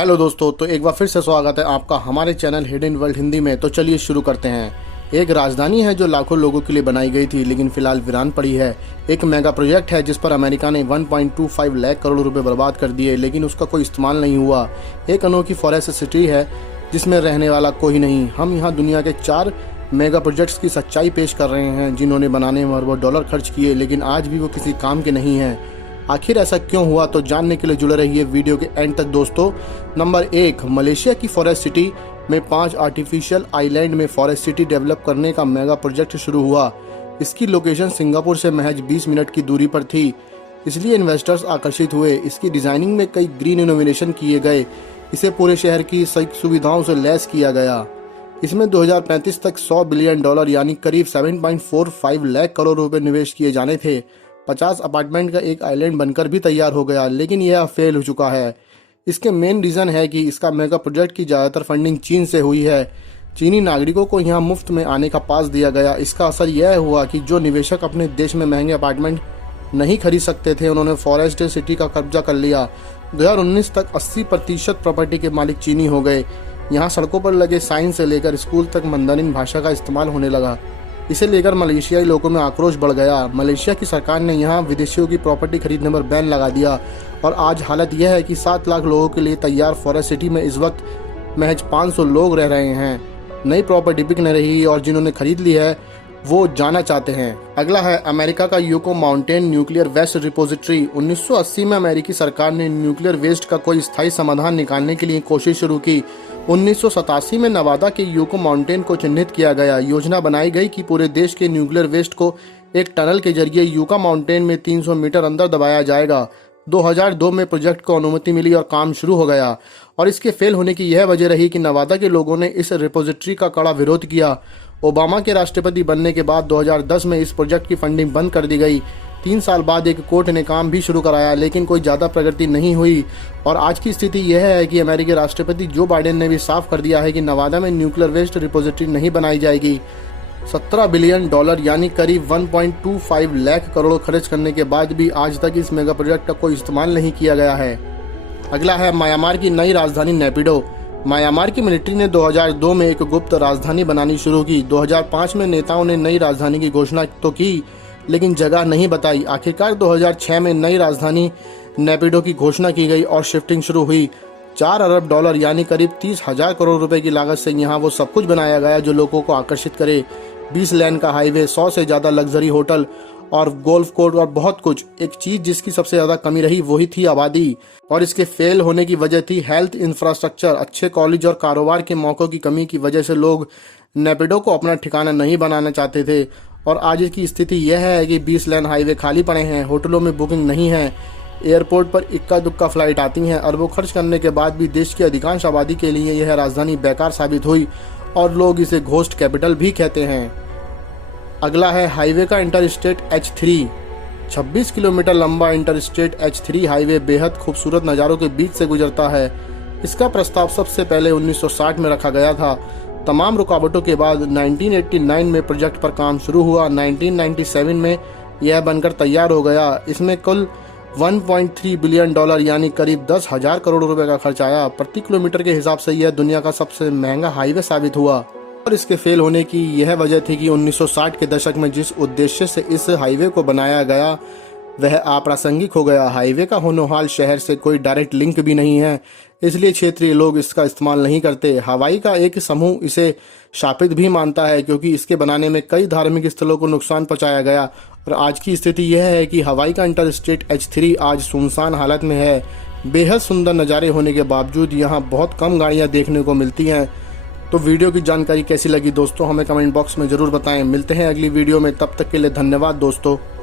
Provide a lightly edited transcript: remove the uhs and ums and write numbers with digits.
Hello दोस्तों, तो एक बार फिर से स्वागत है आपका हमारे चैनल हिडन वर्ल्ड हिंदी में। तो चलिए शुरू करते हैं। एक राजधानी है जो लाखों लोगों के लिए बनाई गई थी लेकिन फिलहाल वीरान पड़ी है। एक मेगा प्रोजेक्ट है जिस पर अमेरिका ने 1.25 लाख करोड़ रुपए बर्बाद कर दिए लेकिन उसका कोई इस्तेमाल नहीं हुआ। एक अनोखी फॉरेस्ट सिटी है जिसमें रहने वाला कोई नहीं। हम यहाँ दुनिया के 4 मेगा प्रोजेक्ट्स की सच्चाई पेश कर रहे हैं जिन्होंने बनाने में अरबों डॉलर खर्च किए लेकिन आज भी वो किसी काम के नहीं हैं। आखिर ऐसा क्यों हुआ, तो जानने के लिए जुड़े रहिए वीडियो के एंड तक दोस्तों। नंबर 1, मलेशिया की फॉरेस्ट सिटी में 5 आर्टिफिशियल आइलैंड में फॉरेस्ट सिटी डेवलप करने का मेगा प्रोजेक्ट शुरू हुआ। इसकी लोकेशन सिंगापुर से महज 20 मिनट की दूरी पर थी, इसलिए इन्वेस्टर्स आकर्षित हुए। इसकी डिजाइनिंग में कई ग्रीन इनोवेशन किए गए। इसे पूरे शहर की सुविधाओं से लैस किया गया। इसमें 2035 तक $100 बिलियन यानी करीब 7.45 लाख करोड़ रुपए निवेश किए जाने थे। 50 अपार्टमेंट का एक आइलैंड बनकर भी तैयार हो गया लेकिन यह फेल हो चुका है। इसके मेन रीज़न है कि इसका मेगा प्रोजेक्ट की ज़्यादातर फंडिंग चीन से हुई है। चीनी नागरिकों को यहाँ मुफ्त में आने का पास दिया गया। इसका असर यह हुआ कि जो निवेशक अपने देश में महंगे अपार्टमेंट नहीं खरीद सकते थे उन्होंने फॉरेस्ट सिटी का कब्जा कर लिया। 2019 तक 80% प्रॉपर्टी के मालिक चीनी हो गए। यहाँ सड़कों पर लगे साइन से लेकर स्कूल तक मंदारिन भाषा का इस्तेमाल होने लगा। इसे लेकर मलेशियाई लोगों में आक्रोश बढ़ गया। मलेशिया की सरकार ने यहाँ विदेशियों की प्रॉपर्टी खरीदने पर बैन लगा दिया और आज हालत यह है कि 7 लाख लोगों के लिए तैयार फॉरेस्ट सिटी में इस वक्त महज 500 लोग रह रहे हैं। नई प्रॉपर्टी बिक नहीं रही और जिन्होंने खरीद ली है वो जाना चाहते हैं। अगला है अमेरिका का Yucca mountain nuclear waste repository. 1980 में अमेरिकी सरकार ने न्यूक्लियर वेस्ट का कोई स्थायी समाधान निकालने के लिए कोशिश शुरू की। 1987 में नवादा के यूको माउंटेन को चिन्हित किया गया। योजना बनाई गई कि पूरे देश के न्यूक्लियर वेस्ट को एक टनल के जरिए यूका माउंटेन में 300 मीटर अंदर दबाया जाएगा। 2002 में प्रोजेक्ट को अनुमति मिली और काम शुरू हो गया और इसके फेल होने की यह वजह रही कि नवादा के लोगों ने इस रिपोजिटरी का कड़ा विरोध किया। ओबामा के राष्ट्रपति बनने के बाद 2010 में इस प्रोजेक्ट की फंडिंग बंद कर दी गई। 3 साल बाद एक कोर्ट ने काम भी शुरू कराया लेकिन कोई ज़्यादा प्रगति नहीं हुई और आज की स्थिति यह है कि अमेरिकी राष्ट्रपति जो बाइडेन ने भी साफ कर दिया है कि नवादा में न्यूक्लियर वेस्ट रिपोजिटरी नहीं बनाई जाएगी। $17 बिलियन यानी करीब 1.25 लाख करोड़ खर्च करने के बाद भी आज तक इस मेगा प्रोजेक्ट का कोई इस्तेमाल नहीं किया गया है। अगला है म्यांमार की नई राजधानी नेपिडो। म्यांमार की मिलिट्री ने 2002 में एक गुप्त राजधानी बनानी शुरू की। 2005 में नेताओं ने नई राजधानी की घोषणा तो की लेकिन जगह नहीं बताई। आखिरकार 2006 में नई राजधानी नेपिडो की घोषणा की गई और शिफ्टिंग शुरू हुई। $4 अरब यानी करीब 30,000 करोड़ रुपए की लागत से यहाँ वो सब कुछ बनाया गया जो लोगों को आकर्षित करे। 20 लेन का हाईवे, 100 से ज़्यादा लग्जरी होटल और गोल्फ कोर्स और बहुत कुछ। एक चीज़ जिसकी सबसे ज़्यादा कमी रही वही थी आबादी और इसके फेल होने की वजह थी हेल्थ इंफ्रास्ट्रक्चर। अच्छे कॉलेज और कारोबार के मौक़ों की कमी की वजह से लोग नेपिडो को अपना ठिकाना नहीं बनाना चाहते थे और आज की स्थिति यह है कि 20 लेन हाईवे खाली पड़े हैं, होटलों में बुकिंग नहीं है, एयरपोर्ट पर इक्का दुक्का फ्लाइट आती हैं। अरबों खर्च करने के बाद भी देश की अधिकांश आबादी के लिए यह राजधानी बेकार साबित हुई और लोग इसे घोस्ट कैपिटल भी कहते हैं। अगला है हाईवे का इंटरस्टेट H3। 26 किलोमीटर लंबा इंटरस्टेट H3 हाईवे बेहद खूबसूरत नज़ारों के बीच से गुजरता है। इसका प्रस्ताव सबसे पहले 1960 में रखा गया था। तमाम रुकावटों के बाद 1989 में प्रोजेक्ट पर काम शुरू हुआ। 1997 में यह बनकर तैयार हो गया। इसमें कुल $1.3 बिलियन यानी करीब 10,000 करोड़ रुपए का खर्च आया। प्रति किलोमीटर के हिसाब से यह दुनिया का सबसे महंगा हाईवे साबित हुआ और इसके फेल होने की यह वजह थी कि 1960 के दशक में जिस उद्देश्य से इस हाईवे को बनाया गया वह अप्रासंगिक हो गया। हाईवे का होनोहाल शहर से कोई डायरेक्ट लिंक भी नहीं है, इसलिए क्षेत्रीय लोग इसका इस्तेमाल नहीं करते। हवाई का एक समूह इसे शापित भी मानता है क्योंकि इसके बनाने में कई धार्मिक स्थलों को नुकसान पहुंचाया गया और आज की स्थिति यह है कि हवाई का इंटरस्टेट H3 आज सुनसान हालत में है। बेहद सुंदर नज़ारे होने के बावजूद यहाँ बहुत कम गाड़ियाँ देखने को मिलती हैं। तो वीडियो की जानकारी कैसी लगी दोस्तों, हमें कमेंट बॉक्स में ज़रूर बताएं। मिलते हैं अगली वीडियो में, तब तक के लिए धन्यवाद दोस्तों।